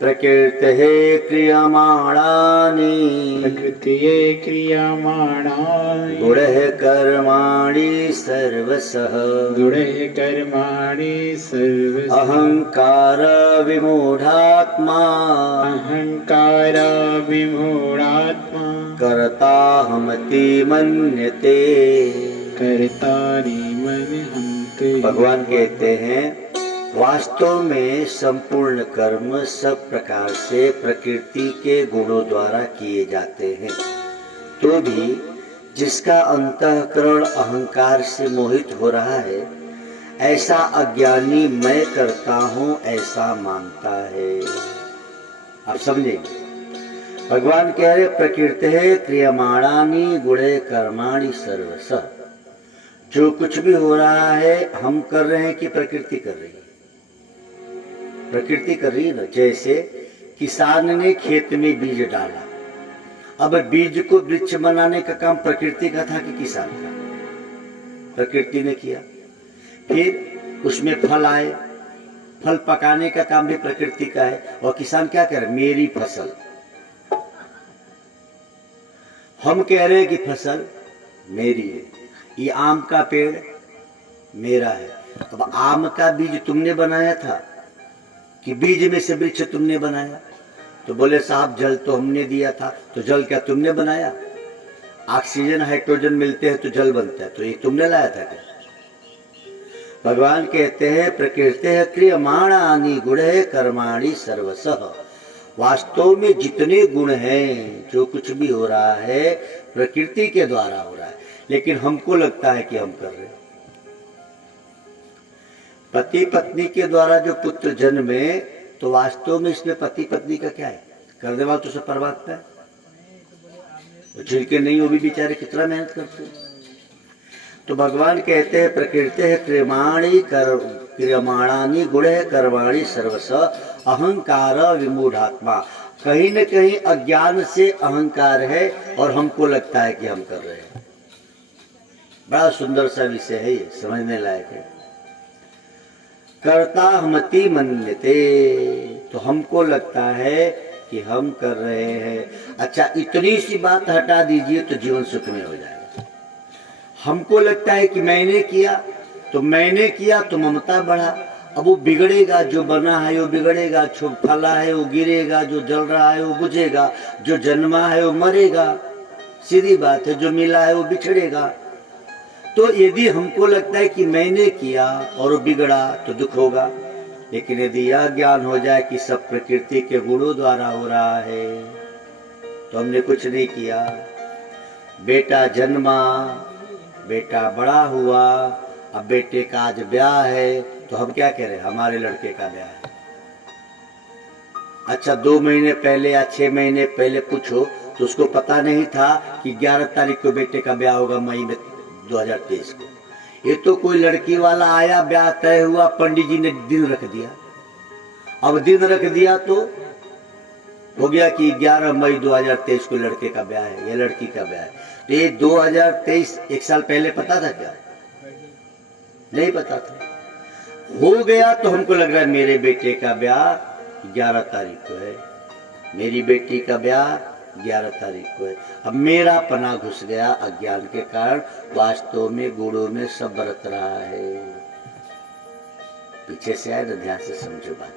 प्रकृतेः क्रियमाणानि गुणः कर्माणि सर्वशः अहंकार विमूढात्मा कर्ताहमति मन्यते। भगवान कहते हैं वास्तव में संपूर्ण कर्म सब प्रकार से प्रकृति के गुणों द्वारा किए जाते हैं, तो भी जिसका अंतःकरण अहंकार से मोहित हो रहा है, ऐसा अज्ञानी मैं करता हूँ ऐसा मानता है। आप समझेंगे, भगवान कह रहे प्रकृति क्रियमाणानि गुणे कर्माणि सर्वशः। जो कुछ भी हो रहा है हम कर रहे हैं कि प्रकृति कर रही है? प्रकृति कर रही है ना। जैसे किसान ने खेत में बीज डाला, अब बीज को वृक्ष बनाने का काम प्रकृति का था कि किसान का? प्रकृति ने किया। फिर उसमें फल आए, फल पकाने का काम भी प्रकृति का है। और किसान क्या कह रहे? मेरी फसल। हम कह रहे हैं कि फसल मेरी है, ये आम का पेड़ मेरा है। अब आम का बीज तुमने बनाया था कि बीज में से वृक्ष तुमने बनाया? तो बोले साहब जल तो हमने दिया था। तो जल क्या तुमने बनाया? ऑक्सीजन हाइड्रोजन मिलते हैं तो जल बनता है, तो ये तुमने लाया था क्या? भगवान कहते हैं प्रकृति क्रियमाणानि गुणे कर्माणि सर्वशः। वास्तव में जितने गुण हैं, जो कुछ भी हो रहा है प्रकृति के द्वारा हो रहा है, लेकिन हमको लगता है कि हम कर रहे हैं। पति पत्नी के द्वारा जो पुत्र जन्मे, तो वास्तव में इसमें पति पत्नी का क्या है? करने वाला तो सब परमात्मा है। जिनके नहीं वो भी बेचारे कितना मेहनत करते हैं। तो भगवान कहते हैं प्रकृति क्रियमाणानि गुणे कर्माणि सर्वशः अहंकार विमूढ़ात्मा। कहीं न कहीं अज्ञान से अहंकार है और हमको लगता है कि हम कर रहे हैं। बड़ा सुंदर सा विषय है ये, समझने लायक है। कर्ताहमति मन्यते, तो हमको लगता है कि हम कर रहे हैं। अच्छा, इतनी सी बात हटा दीजिए तो जीवन सुखमय हो जाएगा। हमको लगता है कि मैंने किया, तो मैंने किया तो ममता बढ़ा। अब वो बिगड़ेगा, जो बना है वो बिगड़ेगा, जो फला है वो गिरेगा, जो जल रहा है वो बुझेगा, जो जन्मा है वो मरेगा। सीधी बात है, जो मिला है वो बिछड़ेगा। तो यदि हमको लगता है कि मैंने किया और वो बिगड़ा तो दुख होगा। लेकिन यदि यह ज्ञान हो जाए कि सब प्रकृति के गुणों द्वारा हो रहा है, तो हमने कुछ नहीं किया। बेटा जन्मा, बेटा बड़ा हुआ, अब बेटे का आज ब्याह है, तो हम क्या कह रहे हैं? हमारे लड़के का ब्याह है। अच्छा, 2 महीने पहले या 6 महीने पहले पूछो तो उसको पता नहीं था कि 11 तारीख को बेटे का ब्याह होगा, मई में 2023 को। ये तो कोई लड़की वाला आया, ब्याह तय हुआ, पंडित जी ने दिन रख दिया। अब दिन रख दिया तो हो गया कि 11 मई 2023 को लड़के का ब्याह है या लड़की का ब्याह है। तो ये 2023 1 साल पहले पता था क्या? नहीं पता था। हो गया तो हमको लग रहा है मेरे बेटे का ब्याह 11 तारीख को है, मेरी बेटी का ब्याह 11 तारीख को है। अब मेरा पना घुस गया अज्ञान के कारण। वास्तव में गुणों में सब बरत रहा है। पीछे से आए ना, ध्यान से समझो बात।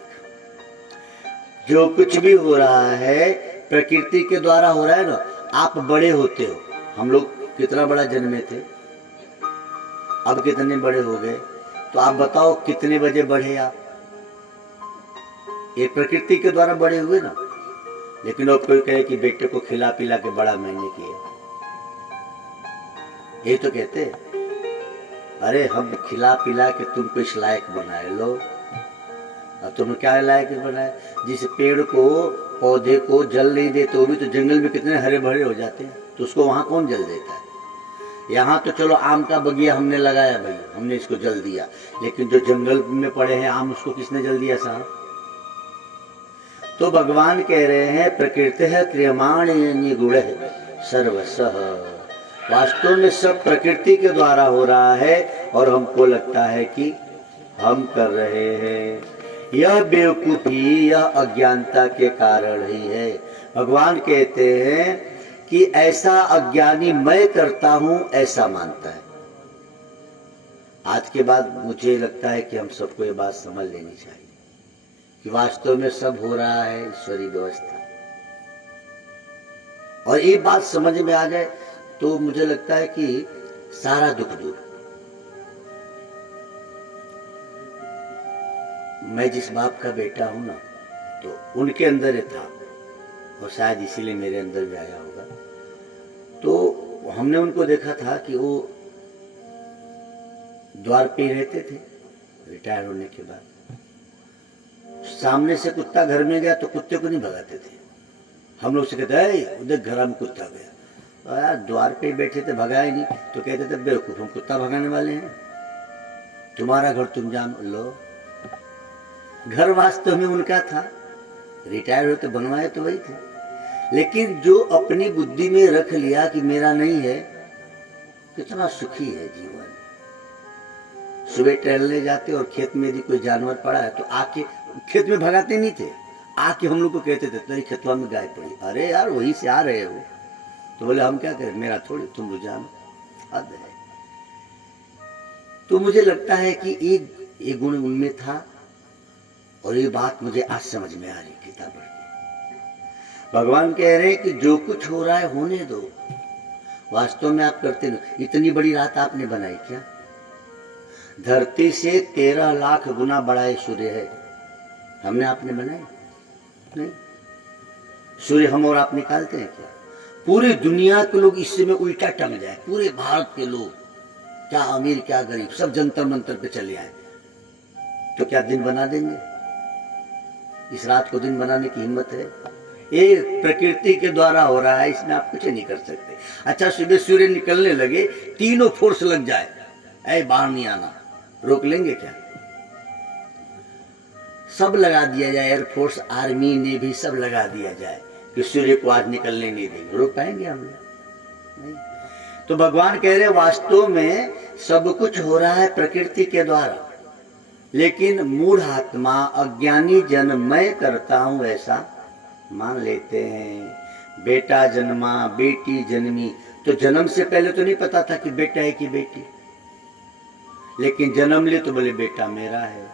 जो कुछ भी हो रहा है प्रकृति के द्वारा हो रहा है ना। आप बड़े होते हो, हम लोग कितना बड़ा जन्मे थे, अब कितने बड़े हो गए, तो आप बताओ कितने बजे बढ़े आप? ये प्रकृति के द्वारा बड़े हुए ना। लेकिन अब कोई कहे कि बेटे को खिला पिला के बड़ा मैंने किया, ये तो कहते अरे हम खिला पिला के तुमको इस लायक बनाए लो। और तुम क्या लायक बनाए? जिस पेड़ को पौधे को जल नहीं देते, वो भी तो जंगल में कितने हरे भरे हो जाते हैं, तो उसको वहां कौन जल देता है? यहाँ तो चलो आम का बगिया हमने लगाया भाई, हमने इसको जल दिया, लेकिन जो जंगल में पड़े हैं आम, उसको किसने जल दिया साहब? तो भगवान कह रहे हैं प्रकृति है क्रियमाणानि गुणे सर्वशः। वास्तव में सब प्रकृति के द्वारा हो रहा है और हमको लगता है कि हम कर रहे हैं। यह बेवकूफी, यह अज्ञानता के कारण ही है। भगवान कहते हैं कि ऐसा अज्ञानी मैं करता हूं ऐसा मानता है। आज के बाद मुझे लगता है कि हम सबको ये बात समझ लेनी चाहिए कि वास्तव में सब हो रहा है ईश्वरीय व्यवस्था। और ये बात समझ में आ जाए तो मुझे लगता है कि सारा दुख दूर। मैं जिस बाप का बेटा हूं ना, तो उनके अंदर ये था और शायद इसीलिए मेरे अंदर भी आया होगा। तो हमने उनको देखा था कि वो द्वार पे ही रहते थे रिटायर होने के बाद। सामने से कुत्ता घर में गया तो कुत्ते को नहीं भगाते थे। हम लोग से कहते हैं उधर घर में कुत्ता गया, तो यार द्वार पे ही बैठे थे, भगाए नहीं। तो कहते थे बेवकूफ, हम कुत्ता भगाने वाले हैं, तुम्हारा घर तुम जान लो। घर वास्तव में उनका था, रिटायर होते बनवाए तो वही थे, लेकिन जो अपनी बुद्धि में रख लिया कि मेरा नहीं है, कितना सुखी है जीवन। सुबह टहलने जाते और खेत में यदि कोई जानवर पड़ा है तो आके, खेत में भगाते नहीं थे, आके हम लोग को कहते थे तेरी खेतवा में गाय पड़ी। अरे यार वहीं से आ रहे हो। तो बोले हम क्या करें, मेरा थोड़ी, तुम लोग जानो, हद है। तो मुझे लगता है कि एक गुण उनमें था और ये बात मुझे आज समझ में आ रही किताब पढ़ के। भगवान कह रहे हैं कि जो कुछ हो रहा है होने दो। वास्तव में आप करते नहीं। इतनी बड़ी रात आपने बनाई क्या? धरती से 13 लाख गुना बड़ा सूर्य है, हमने आपने बनाए नहीं। सूर्य हम और आप निकालते हैं क्या? पूरी दुनिया के लोग इससे में उल्टा टंग जाए, पूरे भारत के लोग, क्या अमीर क्या गरीब, सब जंतर मंतर पे चले आए, तो क्या दिन बना देंगे? इस रात को दिन बनाने की हिम्मत है? ये प्रकृति के द्वारा हो रहा है, इसमें आप कुछ नहीं कर सकते। अच्छा सुबह सूर्य निकलने लगे, तीनों फोर्स लग जाए, ऐ बाहर नहीं आना, रोक लेंगे क्या? सब लगा दिया जाए, एयरफोर्स आर्मी ने भी सब लगा दिया जाए कि सूर्य को आज निकलने नहीं देंगे, रोक पाएंगे हम नहीं। तो भगवान कह रहे वास्तव में सब कुछ हो रहा है प्रकृति के द्वारा, लेकिन मूढ़ आत्मा अज्ञानी जन मैं करता हूं ऐसा मान लेते हैं। बेटा जन्मा, बेटी जन्मी, तो जन्म से पहले तो नहीं पता था कि बेटा है कि बेटी, लेकिन जन्म ले तो बोले बेटा मेरा है,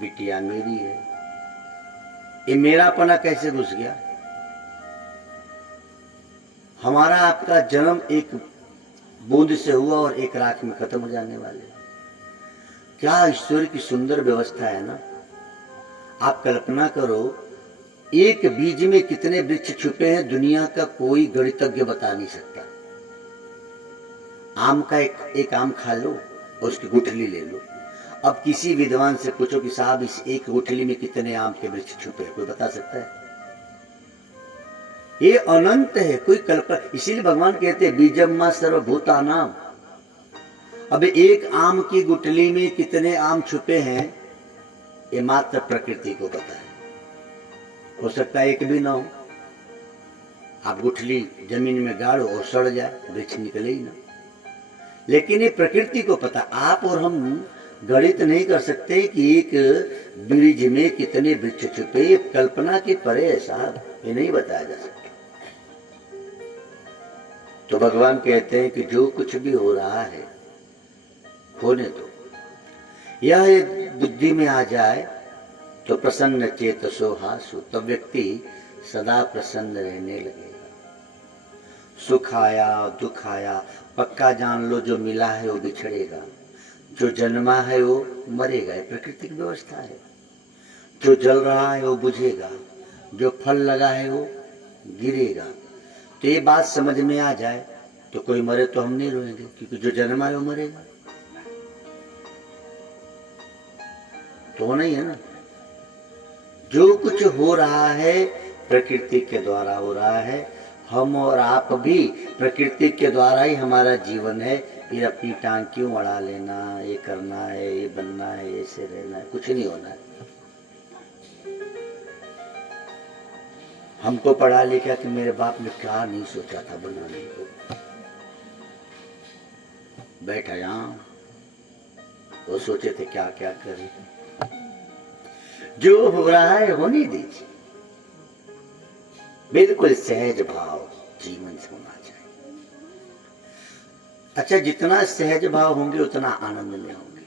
बिटिया मेरी है। ये मेरापना कैसे घुस गया? हमारा आपका जन्म एक बूंद से हुआ और एक राख में खत्म हो जाने वाले। क्या ईश्वर की सुंदर व्यवस्था है ना। आप कल्पना करो, एक बीज में कितने वृक्ष छुपे हैं, दुनिया का कोई गणितज्ञ बता नहीं सकता। आम का एक आम खा लो और उसकी गुठली ले लो। अब किसी विद्वान से पूछो कि साहब इस एक गुठली में कितने आम के वृक्ष छुपे हैं, कोई बता सकता है? ये अनंत है, कोई कल्पना। इसीलिए भगवान कहते हैं बीजम्मा सर्वभूतानाम। अब एक आम की गुठली में कितने आम छुपे हैं, ये मात्र प्रकृति को पता है। हो सकता है एक भी ना हो। आप गुठली जमीन में गाड़ो और सड़ जाए, वृक्ष निकले ही ना। लेकिन ये प्रकृति को पता। आप और हम गणित नहीं कर सकते कि एक बीज में कितने वृक्ष छुपे, ये कल्पना के परे है साहब, ये नहीं बताया जा सकता। तो भगवान कहते हैं कि जो कुछ भी हो रहा है होने दो। यह बुद्धि में आ जाए तो प्रसन्न चेतसो हासु, तब व्यक्ति सदा प्रसन्न रहने लगेगा। सुख आया दुख आया, पक्का जान लो जो मिला है वो बिछड़ेगा, जो जन्मा है वो मरेगा, ये प्रकृति की व्यवस्था है। जो जल रहा है वो बुझेगा, जो फल लगा है वो गिरेगा। तो ये बात समझ में आ जाए तो कोई मरे तो हम नहीं रोएंगे, क्योंकि जो जन्मा है वो मरेगा। तो होना ही है ना। जो कुछ हो रहा है प्रकृति के द्वारा हो रहा है। हम और आप भी प्रकृति के द्वारा ही हमारा जीवन है। फिर अपनी टांग क्यों अड़ा लेना, ये करना है, ये बनना है, ऐसे रहना है, कुछ नहीं होना है। हमको पढ़ा लिखा कि मेरे बाप ने क्या नहीं सोचा था बनाने को, बैठा यहाँ वो सोचे थे क्या क्या करे। जो हो रहा है होने दीजिए। बिल्कुल सहज भाव जीवन से होना चाहिए। अच्छा, जितना सहज भाव होंगे उतना आनंद में होंगे।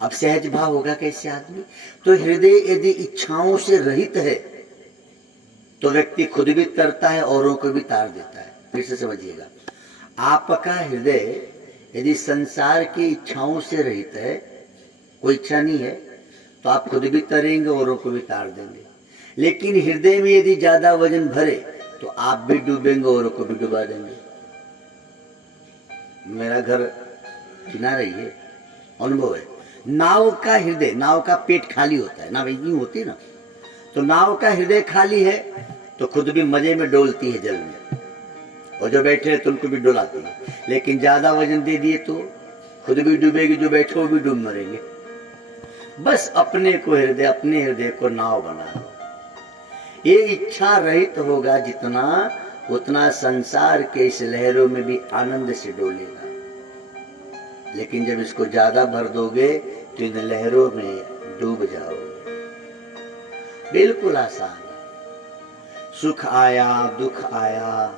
अब सहज भाव होगा कैसे आदमी? तो हृदय यदि इच्छाओं से रहित है तो व्यक्ति खुद भी तरता है, औरों को भी तार देता है। फिर से समझिएगा, आपका हृदय यदि संसार की इच्छाओं से रहित है, कोई इच्छा नहीं है, तो आप खुद भी तरेंगे, औरों को भी तार देंगे। लेकिन हृदय में यदि ज्यादा वजन भरे तो आप भी डूबेंगे, औरों को भी डुबा देंगे। मेरा घर किनारे ही है, अनुभव है। नाव का हृदय, नाव का पेट खाली होता है, नाव इतनी होती है ना, तो नाव का हृदय खाली है तो खुद भी मजे में डोलती है जल में, और जो बैठे हैं तो उनको भी डोलाती है। लेकिन ज्यादा वजन दे दिए तो खुद भी डूबेगी, जो बैठे वो भी डूब मरेंगे। बस अपने को हृदय, अपने हृदय को नाव बना लो। ये इच्छा रहित होगा जितना, उतना संसार के इस लहरों में भी आनंद से डोलेगा। लेकिन जब इसको ज्यादा भर दोगे तो इन लहरों में डूब जाओगे। बिल्कुल आसान है। सुख आया, दुख आया,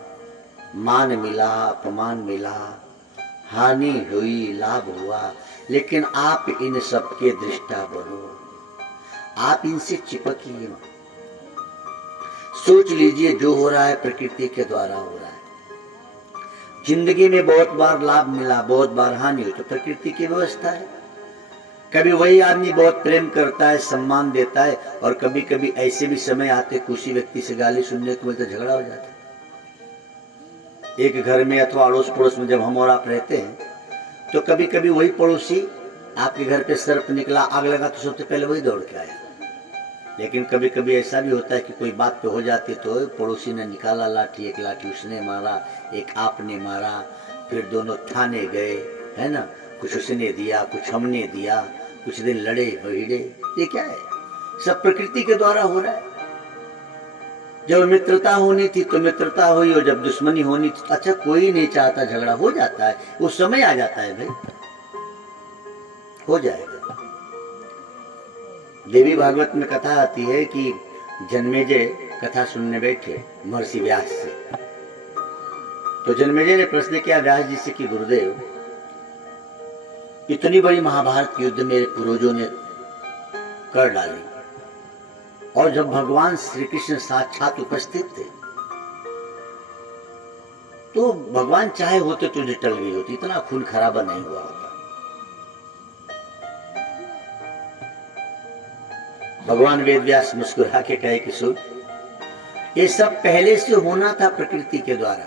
मान मिला, अपमान मिला, हानि हुई, लाभ हुआ, लेकिन आप इन सबके दृष्टा बनो। आप इनसे चिपकिए मत। सोच लीजिए, जो हो रहा है प्रकृति के द्वारा हो रहा है। जिंदगी में बहुत बार लाभ मिला, बहुत बार हानि हुई, तो प्रकृति की व्यवस्था है। कभी वही आदमी बहुत प्रेम करता है, सम्मान देता है, और कभी कभी ऐसे भी समय आते किसी व्यक्ति से गाली सुनने को मिलता, झगड़ा हो जाता है। एक घर में अथवा अड़ोस पड़ोस में जब हम और आप रहते हैं तो कभी कभी वही पड़ोसी, आपके घर पे सर्प निकला, आग लगा, तो सबसे पहले वही दौड़ के आया। लेकिन कभी कभी ऐसा भी होता है कि कोई बात पे हो जाती तो पड़ोसी ने निकाला लाठी, एक लाठी उसने मारा, एक आपने मारा, फिर दोनों थाने गए, है ना, कुछ उसने दिया, कुछ हमने दिया, कुछ दिन लड़े भिड़े। ये क्या है? सब प्रकृति के द्वारा हो रहा है। जब मित्रता होनी थी तो मित्रता हुई, और जब दुश्मनी होनी थी, अच्छा कोई नहीं चाहता, झगड़ा हो जाता है, वो समय आ जाता है भाई, हो जाएगा। देवी भागवत में कथा आती है कि जन्मेजय कथा सुनने बैठे महर्षि व्यास से। तो जन्मेजय ने प्रश्न किया व्यास जी से कि गुरुदेव, इतनी बड़ी महाभारत की युद्ध मेरे पूर्वजों ने कर डाली, और जब भगवान श्री कृष्ण साक्षात उपस्थित थे तो भगवान चाहे होते तो टल गई होती, इतना खून खराबा नहीं हुआ होता। भगवान वेदव्यास मुस्कुरा के कहे कि सुन, ये सब पहले से होना था प्रकृति के द्वारा।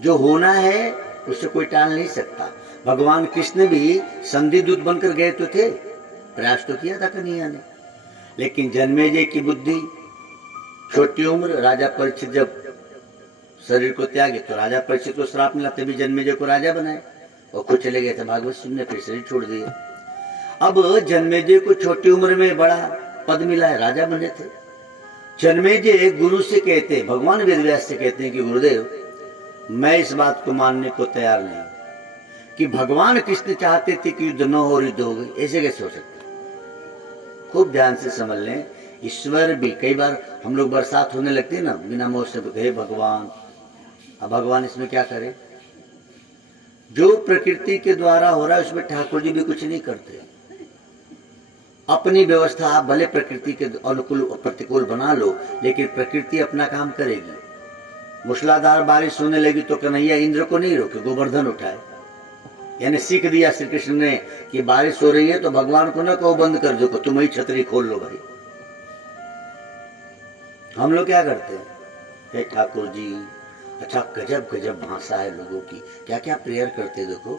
जो होना है उसे कोई टाल नहीं सकता। भगवान कृष्ण भी संधि दूत बनकर गए तो थे, प्रयास तो किया था कन्हैया ने। लेकिन जन्मेजय की बुद्धि, छोटी उम्र, राजा परीक्षित जब शरीर को त्यागे तो राजा परीक्षित को श्राप मिला, तभी जन्मेजय को राजा बनाए, और खुद चले गए थे भागवत सुनने, फिर शरीर छोड़ दिए। अब जन्मेजय को छोटी उम्र में बड़ा पद मिला है, राजा बने थे। जन्मेजय गुरु से कहते, भगवान वेदव्यास से कहते हैं कि गुरुदेव, मैं इस बात को मानने को तैयार नहीं कि भगवान कृष्ण चाहते थे कि युद्ध न हो, युद्ध हो गई, ऐसे कैसे हो सकता? खूब ध्यान से समझ लें, ईश्वर भी, कई बार हम लोग बरसात होने लगती है ना बिना मौसम, हे भगवान, अब भगवान इसमें क्या करे? जो प्रकृति के द्वारा हो रहा है उसमें ठाकुर जी भी कुछ नहीं करते। अपनी व्यवस्था आप भले प्रकृति के अनुकूल प्रतिकूल बना लो, लेकिन प्रकृति अपना काम करेगी। मूसलाधार बारिश होने लगी तो कन्हैया इंद्र को नहीं रोके, गोवर्धन उठाए। यानी सीख दिया श्री कृष्ण ने कि बारिश हो रही है तो भगवान को ना कहो बंद कर दो, तुम ही छतरी खोल लो भाई। हम लोग क्या करते हैं, हे ठाकुर जी, अच्छा गजब गजब भाषा है लोगों की, क्या क्या प्रेयर करते देखो।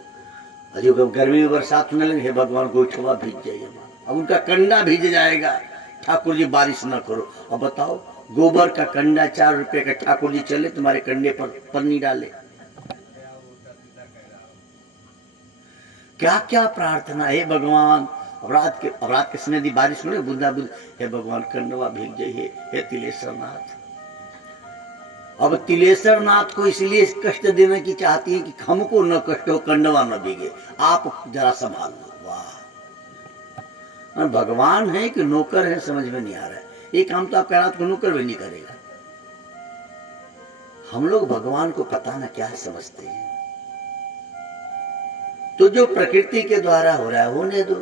अरे गर्मी में बरसात होने लगी, हे भगवान गोइठवा भीग जाइए, अब उनका कंडा भीग जाएगा, ठाकुर जी बारिश ना करो। अब बताओ, गोबर का कंडा 4 रुपए का, ठाकुर जी चले तुम्हारे कंडे पर पन्नी डाले। क्या क्या प्रार्थना, हे भगवान अपराध के समय दी बारिश होने बूंदा बूंद, हे भगवान कंडवा भीग जाइए, हे तिलेश्वर नाथ। अब तिलेश्वर नाथ को इसलिए कष्ट देने की चाहती है कि हमको न कष्ट हो, कंडवा न भीगे, आप जरा संभाल लो। वाह, और भगवान है कि नौकर है समझ में नहीं आ रहा है। ये काम तो आपका रात को नौकर भी नहीं करेगा। हम लोग भगवान को पता ना क्या समझते हैं। तो जो प्रकृति के द्वारा हो रहा है होने दो।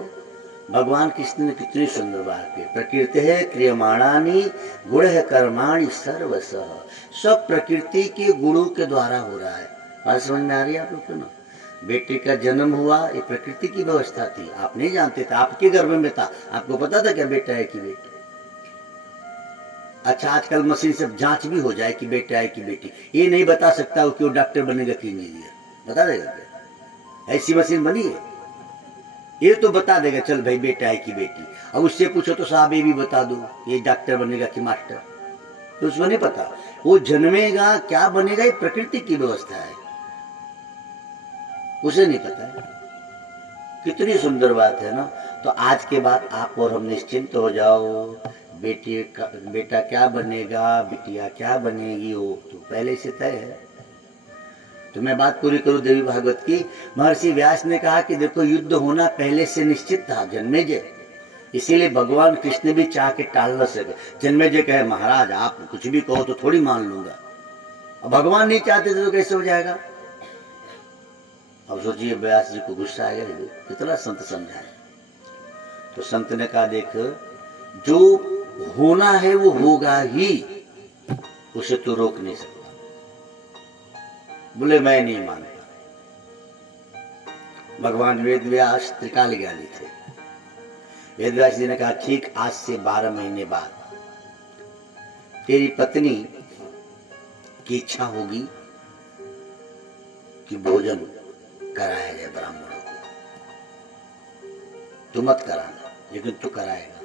भगवान कृष्ण ने कितनी सुंदर बात की, प्रकृति है क्रियमाणानि गुण है कर्माणि सर्वशः। सब प्रकृति के गुणों के द्वारा हो रहा है। बात समझ में आ रही है आप लोग को ना? बेटे का जन्म हुआ, ये प्रकृति की व्यवस्था थी, आप नहीं जानते थे, आपके गर्भ में था, आपको पता था क्या बेटा है कि बेटी? अच्छा, आजकल मशीन से जांच भी हो जाए कि बेटा है कि बेटी, ये नहीं बता सकता वो कि वो डॉक्टर बनेगा कि इंजीनियर, बता देगा क्या? ऐसी मशीन बनी है, ये तो बता देगा चल भाई बेटा है कि बेटी। अब उससे पूछो तो साहब ये भी बता दो ये डॉक्टर बनेगा कि मास्टर, तो उसको नहीं पता। वो जन्मेगा क्या बनेगा, ये प्रकृति की व्यवस्था है, उसे नहीं पता है। कितनी सुंदर बात है ना। तो आज के बाद आप और हम निश्चिंत हो जाओ। बेटा क्या बनेगा, बिटिया क्या बनेगी, वो तो पहले से तय है। तो मैं बात पूरी करूं देवी भागवत की। महर्षि व्यास ने कहा कि देखो युद्ध होना पहले से निश्चित था जन्मेजय, इसीलिए भगवान कृष्ण भी चाह के टाल न सके। जन्मेजय कहे महाराज आप कुछ भी कहो तो थोड़ी मान लूंगा। अब भगवान नहीं चाहते थे तो कैसे हो जाएगा? अब सोचिए व्यास जी को गुस्सा आएगा, कितना संत समझाए। तो संत ने कहा देख जो होना है वो होगा ही, उसे तो रोक नहीं सकता। बोले मैं नहीं मानता। भगवान वेद व्यास त्रिकाल ज्ञानी थे। वेद व्यास जी ने कहा ठीक आज से 12 महीने बाद तेरी पत्नी की इच्छा होगी कि भोजन कराया जाए ब्राह्मणों को, तू मत कराना लेकिन तू कराएगा।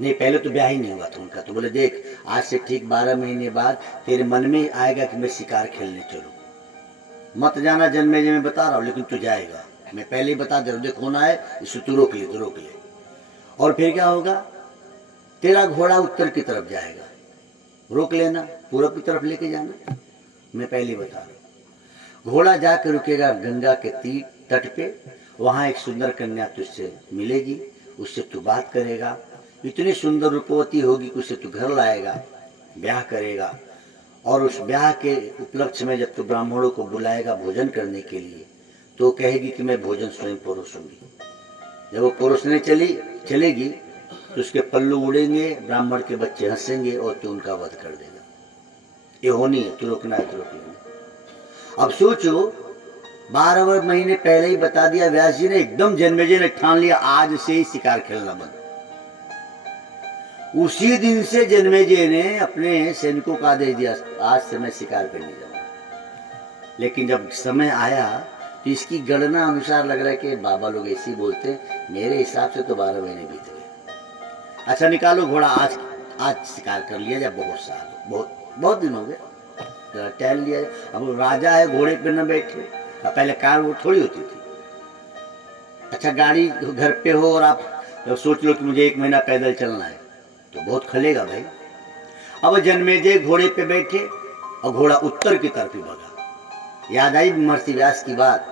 नहीं पहले तो ब्याह ही नहीं हुआ था उनका। तो बोले देख आज से ठीक 12 महीने बाद तेरे मन में आएगा कि मैं शिकार खेलने चलूं, मत जाना जन्मेजय में बता रहा हूं, लेकिन तू जाएगा। मैं पहले ही बता दे रहा हूं, देख होना है इसे तू रोक ले, तो रोक ले। और फिर क्या होगा, तेरा घोड़ा उत्तर की तरफ जाएगा, रोक लेना, पूरब की तरफ लेके जाना, मैं पहले ही बता रहा हूं। घोड़ा जाकर रुकेगा गंगा के तट पे, वहां एक सुंदर कन्या तुझसे मिलेगी, उससे तू बात करेगा, इतनी सुंदर रूपवती होगी कि उसे तू घर लाएगा, ब्याह करेगा। और उस ब्याह के उपलक्ष्य में जब तू ब्राह्मणों को बुलाएगा भोजन करने के लिए, तो कहेगी कि मैं भोजन स्वयं परोसूंगी। जब वो परोसने चलेगी तो उसके पल्लू उड़ेंगे, ब्राह्मण के बच्चे हंसेंगे और तू उनका वध कर देगा। ये होनी है, तू रोकना है तो रोक लेना। अब सोचो 12 महीने पहले ही बता दिया व्यास जी ने, एकदम जन्मेजय ने ठान लिया आज से ही शिकार खेलना बंद। उसी दिन से जन्मेजय ने अपने सैनिकों का आदेश दिया आज से मैं शिकार करने जाऊंगा। लेकिन जब समय आया तो इसकी गणना अनुसार लग रहा है कि बाबा लोग ऐसे ही बोलते, मेरे हिसाब से तो 12 महीने बीत गए। अच्छा निकालो घोड़ा, आज शिकार कर लिया जाए, बहुत साल बहुत दिन हो गए, टहल लिया। अब राजा है घोड़े पे न बैठे, पहले कार वो थोड़ी होती थी। अच्छा गाड़ी घर पे हो और आप सोच लो कि मुझे 1 महीना पैदल चलना है तो बहुत खलेगा भाई। अब जन्मेजय घोड़े पे बैठे और घोड़ा उत्तर की तरफ ही भगा। याद आई महर्षि व्यास की बात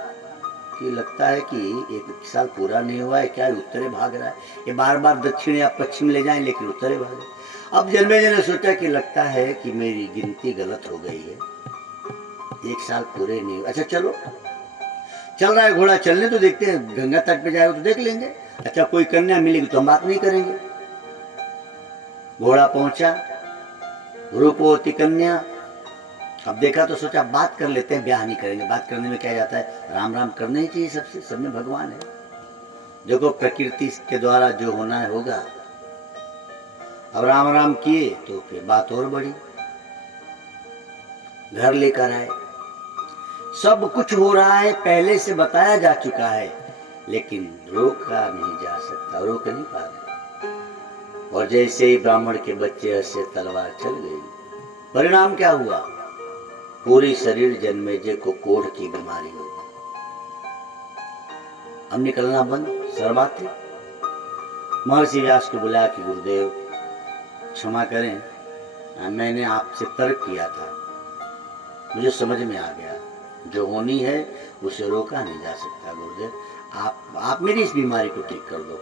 कि लगता है कि 1 साल पूरा नहीं हुआ है क्या, उत्तरे भाग रहा है, ये बार बार दक्षिण या पश्चिम ले जाएं लेकिन उत्तरे भागे। अब जन्मेजय ने सोचा कि लगता है कि मेरी गिनती गलत हो गई है, 1 साल पूरे नहीं हुए। अच्छा चलो चल रहा है घोड़ा, चलने तो देखते हैं, गंगा तट पे जाएगा तो देख लेंगे। अच्छा कोई कन्या मिलेगी तो हम बात नहीं करेंगे। घोड़ा पहुंचा, रूपवती कन्या। अब देखा तो सोचा बात कर लेते हैं, ब्याह नहीं करेंगे। बात करने में क्या जाता है, राम राम करना ही चाहिए सबसे, सब में भगवान है। देखो प्रकृति के द्वारा जो होना है होगा। अब राम राम किए तो फिर बात और बढ़ी, घर लेकर आए, सब कुछ हो रहा है, पहले से बताया जा चुका है, लेकिन रोका नहीं जा सकता, रोक नहीं पा रहे। और जैसे ही ब्राह्मण के बच्चे से तलवार चल गई, परिणाम क्या हुआ, पूरी शरीर जन्मेजय को कोढ़ की बीमारी हो गई। अब निकलना बंद, सर्वाते। महर्षि व्यास को बुलाया कि गुरुदेव क्षमा करें, मैंने आपसे तर्क किया था, मुझे समझ में आ गया, जो होनी है उसे रोका नहीं जा सकता। गुरुदेव आप मेरी इस बीमारी को ठीक कर दो।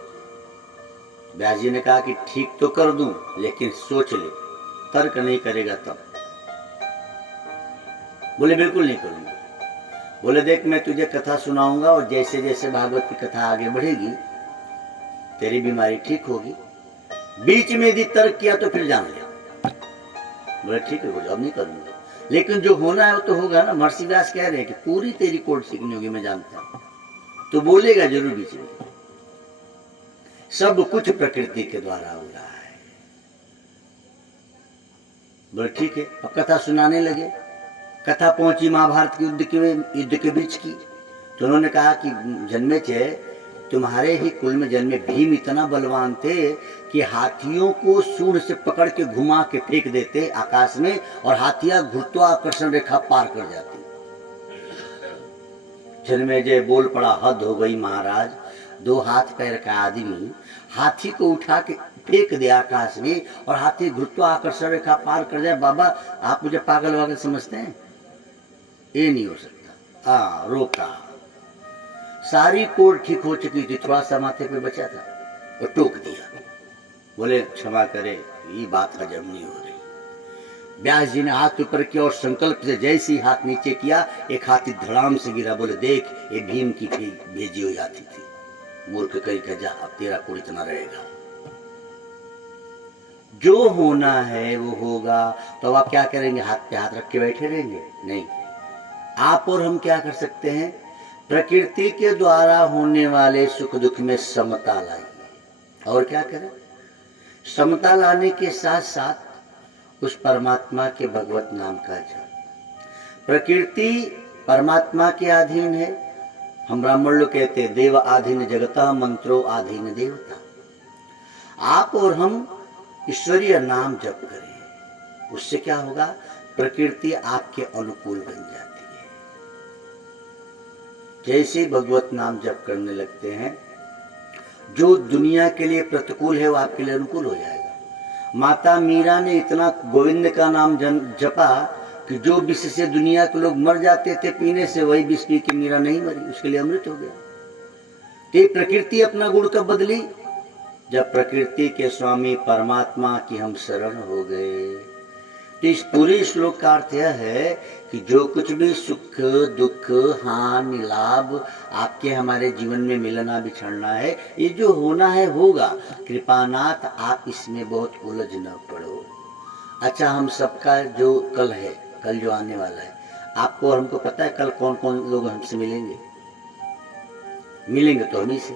व्यास जी ने कहा कि ठीक तो कर दूं, लेकिन सोच ले, तर्क नहीं करेगा तब। बोले बिल्कुल नहीं करूंगा। बोले देख, मैं तुझे कथा सुनाऊंगा और जैसे जैसे भागवत की कथा आगे बढ़ेगी तेरी बीमारी ठीक होगी। बीच में यदि तर्क किया तो फिर जान लिया। बोले ठीक है, अब नहीं करूंगा, लेकिन जो होना है वो तो होगा ना। महर्षि व्यास कह रहे हैं कि पूरी तेरी कोर्ट सीखनी होगी, मैं जानता हूं, तो बोलेगा जरूर बीच में। सब कुछ प्रकृति के द्वारा हो रहा है। बोले ठीक है, अब कथा सुनाने लगे। कथा पहुंची महाभारत के युद्ध के बीच की। तो उन्होंने कहा कि जन्मेजय, तुम्हारे ही कुल में जन्मे भीम इतना बलवान थे कि हाथियों को सूंड से पकड़ के घुमा के फेंक देते आकाश में, और हाथियां गुरुत्वाकर्षण रेखा पार कर जाती। जन्मेजय बोल पड़ा, हद हो गई महाराज, 2 हाथ पैर का आदमी हाथी को उठा के फेंक दे आकाश में और हाथी गुरुत्वाकर्षण रेखा पार कर जाए। बाबा आप मुझे पागल वागल समझते हैं? ये नहीं हो सकता। रोका। सारी कोर्ट ठीक हो चुकी थी, थोड़ा सा माथे पे बचा था, और टोक दिया। बोले क्षमा करे, ये बात हजम नहीं हो रही। व्यास जी ने हाथ ऊपर किया और संकल्प से जैसे ही हाथ नीचे किया, एक हाथी धड़ाम से गिरा। बोले देख, ये भीम की भेजी हुई हाथी थी। मूर्ख कही का जा, अब तेरा कोई इतना रहेगा। जो होना है वो होगा। तो आप क्या करेंगे? हाथ पे हाथ रख के बैठे रहेंगे? नहीं। आप और हम क्या कर सकते हैं? प्रकृति के द्वारा होने वाले सुख दुख में समता लाइए। और क्या करें? समता लाने के साथ साथ उस परमात्मा के भगवत नाम का जाप। प्रकृति परमात्मा के अधीन है। हम ब्राह्मण लोग कहते हैं देव आधीन जगता, मंत्रो आधीन देवता। आप और हम ईश्वरीय नाम जप करें, उससे क्या होगा? प्रकृति आपके अनुकूल बन जाती है। जैसे भगवत नाम जप करने लगते हैं, जो दुनिया के लिए प्रतिकूल है वो आपके लिए अनुकूल हो जाएगा। माता मीरा ने इतना गोविंद का नाम जपा कि जो विष से दुनिया के लोग मर जाते थे पीने से, वही विष पी के मीरा नहीं मरी, उसके लिए अमृत हो गया। तो प्रकृति अपना गुण कब बदली? जब प्रकृति के स्वामी परमात्मा की हम शरण हो गए। तो इस पूरे श्लोक का अर्थ यह है कि जो कुछ भी सुख दुख हानि लाभ आपके हमारे जीवन में मिलना बिछड़ना है, ये जो होना है होगा। कृपानाथ आप इसमें बहुत उलझ न पड़ो। अच्छा, हम सबका जो कल है, कल जो आने वाला है, आपको और हमको पता है कल कौन कौन लोग हमसे मिलेंगे? मिलेंगे तो हम ही से।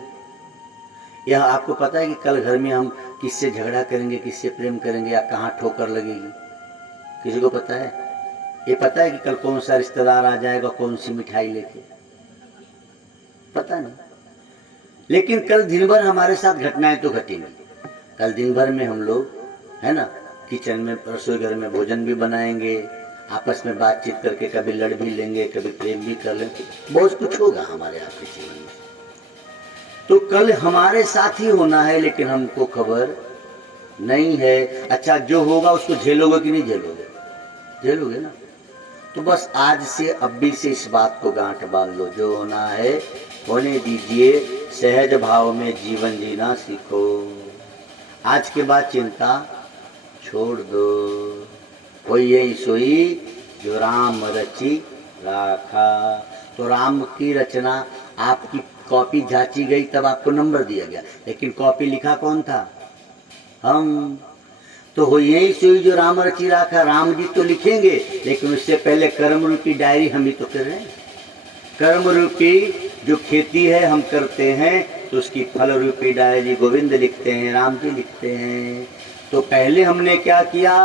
यह आपको पता है कि कल घर में हम किससे झगड़ा करेंगे, किससे प्रेम करेंगे, या कहाँ ठोकर लगेगी? किसी को पता है? ये पता है कि कल कौन सा रिश्तेदार आ जाएगा, कौन सी मिठाई लेके? पता नहीं। लेकिन कल दिन भर हमारे साथ घटनाएं तो घटेंगी। कल दिन भर में हम लोग, है ना, किचन में, रसोई घर में भोजन भी बनाएंगे, आपस में बातचीत करके कभी लड़ भी लेंगे, कभी प्रेम भी कर लेंगे। बहुत कुछ होगा हमारे आपके जीवन में। तो कल हमारे साथ ही होना है, लेकिन हमको खबर नहीं है। अच्छा, जो होगा उसको झेलोगे कि नहीं झेलोगे? झेलोगे ना। तो बस आज से, अभी से इस बात को गांठ बांध लो, जो होना है होने दीजिए। सहज भाव में जीवन जीना सीखो। आज के बाद चिंता छोड़ दो। कोई यही सोई जो राम रची राखा। तो राम की रचना आपकी कॉपी जांची गई, तब आपको नंबर दिया गया, लेकिन कॉपी लिखा कौन था? हम। तो हो यही सोई जो राम रची राखा। राम जी तो लिखेंगे, लेकिन उससे पहले कर्म रूपी डायरी हम ही तो कर रहे हैं। कर्म रूपी जो खेती है हम करते हैं, तो उसकी फल रूपी डायरी गोविंद लिखते हैं, राम जी लिखते हैं। तो पहले हमने क्या किया,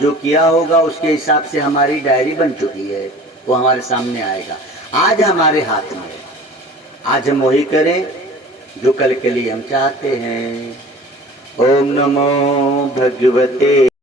जो किया होगा उसके हिसाब से हमारी डायरी बन चुकी है, वो हमारे सामने आएगा। आज हमारे हाथ में, आज हम वही करें जो कल के लिए हम चाहते हैं। ओम नमो भगवते